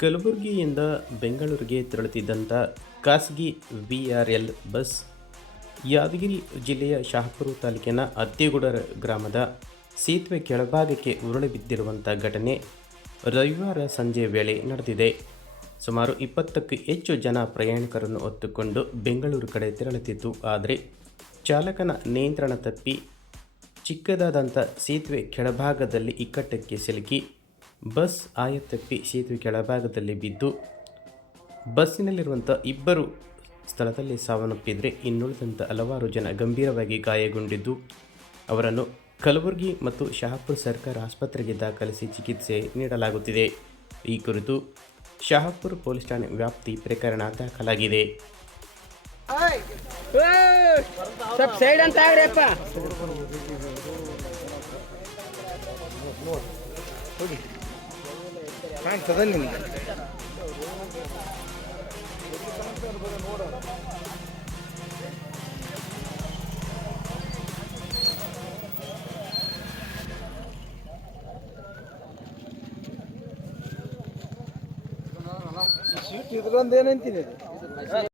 ಕಲಬುರಗಿಯಿಂದ ಬೆಂಗಳೂರಿಗೆ ತೆರಳುತ್ತಿದ್ದಂಥ ಖಾಸಗಿ VRL bus Yadgir ಜಿಲ್ಲೆಯ ಶಹಾಪುರ ತಾಲೂಕಿನ ಅತ್ತಿಗುಡರ ಗ್ರಾಮದ ಸೇತುವೆ ಕೆಳಭಾಗಕ್ಕೆ ಉರುಳಿ ಬಿದ್ದಿರುವಂಥ ಘಟನೆ ರವಿವಾರ ಸಂಜೆ ವೇಳೆ ನಡೆದಿದೆ. ಸುಮಾರು 20ಕ್ಕೂ ಹೆಚ್ಚು ಜನ ಪ್ರಯಾಣಿಕರನ್ನು ಹೊತ್ತುಕೊಂಡು ಬೆಂಗಳೂರು ಕಡೆ ತೆರಳುತ್ತಿತ್ತು. ಆದರೆ ಚಾಲಕನ ನಿಯಂತ್ರಣ ತಪ್ಪಿ ಚಿಕ್ಕದಾದಂಥ ಸೇತುವೆ ಕೆಳಭಾಗದಲ್ಲಿ ಇಕ್ಕಟ್ಟಕ್ಕೆ ಸಿಲುಕಿ ಬಸ್ ಆಯತಪ್ಪಿ ಸೇತುವೆ ಕೆಳಭಾಗದಲ್ಲಿ ಬಿದ್ದು ಬಸ್ಸಿನಲ್ಲಿರುವಂಥ ಇಬ್ಬರು ಸ್ಥಳದಲ್ಲಿ ಸಾವನ್ನಪ್ಪಿದರೆ ಇನ್ನುಳಿದಂಥ ಹಲವಾರು ಜನ ಗಂಭೀರವಾಗಿ ಗಾಯಗೊಂಡಿದ್ದು ಅವರನ್ನು ಕಲಬುರಗಿ ಮತ್ತು ಶಹಾಪುರ ಸರ್ಕಾರಿ ಆಸ್ಪತ್ರೆಗೆ ದಾಖಲಿಸಿ ಚಿಕಿತ್ಸೆ ನೀಡಲಾಗುತ್ತಿದೆ. ಈ ಕುರಿತು ಶಹಾಪುರ ಪೊಲೀಸ್ ಠಾಣೆ ವ್ಯಾಪ್ತಿ ಪ್ರಕರಣ ದಾಖಲಾಗಿದೆ. ಕಾಣ್ತದ ನಿಮಗೆ ಸೀಟ್ ಇದ್ರಂದು ಏನಂತೀನಿ